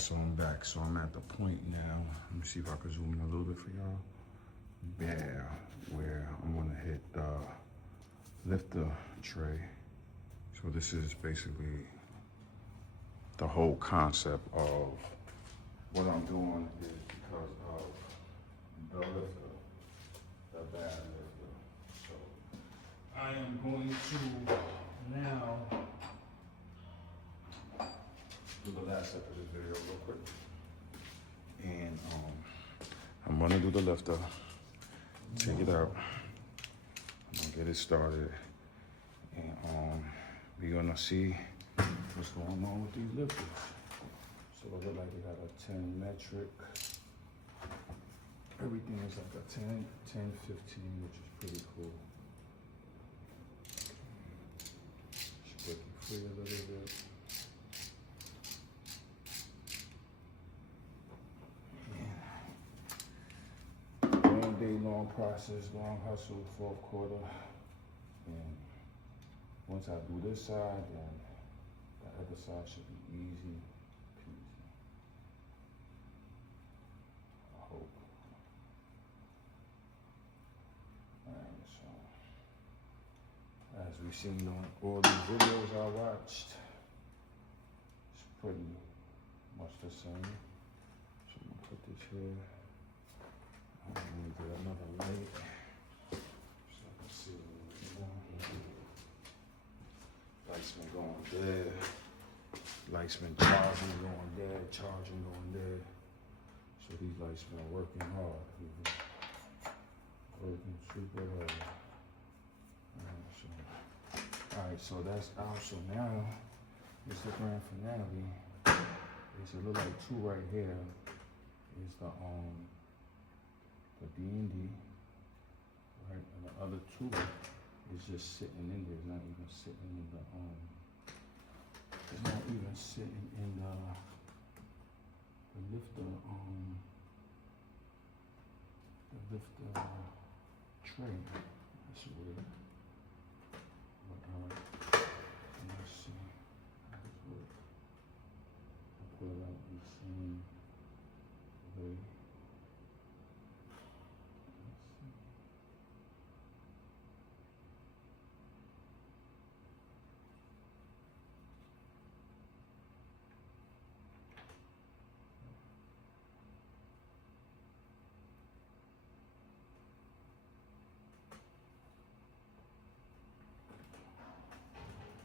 so I'm back. So I'm at the point now. Let me see if I can zoom in a little bit for y'all. Yeah, where I'm gonna hit the lifter tray. So this is basically the whole concept of what I'm doing is because of the lifter, the bad lifter. So I am going to now do the last step of this video real quick. And I'm gonna do the lifter, take it out, I'm gonna get it started, and we're gonna see what's going on with these lifters. So it look like they got a 10 metric. Everything is like a 10, 10, 15, which is pretty cool. Just break it free a little bit. Long day, long process, long hustle, fourth quarter. And once I do this side, then the other side should be easy peasy. I hope. Alright, so as we've seen on all these videos I watched, it's pretty much the same. So I'm gonna put this here. I'm gonna get another light so I can see what's going on. Lights been going there. Lights been charging, going there, charging, going there. So these lights been working hard. Working super hard. Alright, so that's out. So now it's the grand finale. It's a little like two right here. Is the D&D, right? And the other two is just sitting in there. It's not even sitting in the it's not even sitting in the lifter tray. That's weird. But let's see how this works. I pull it out the same way.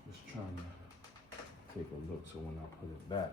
Just trying to take a look so when I put it back,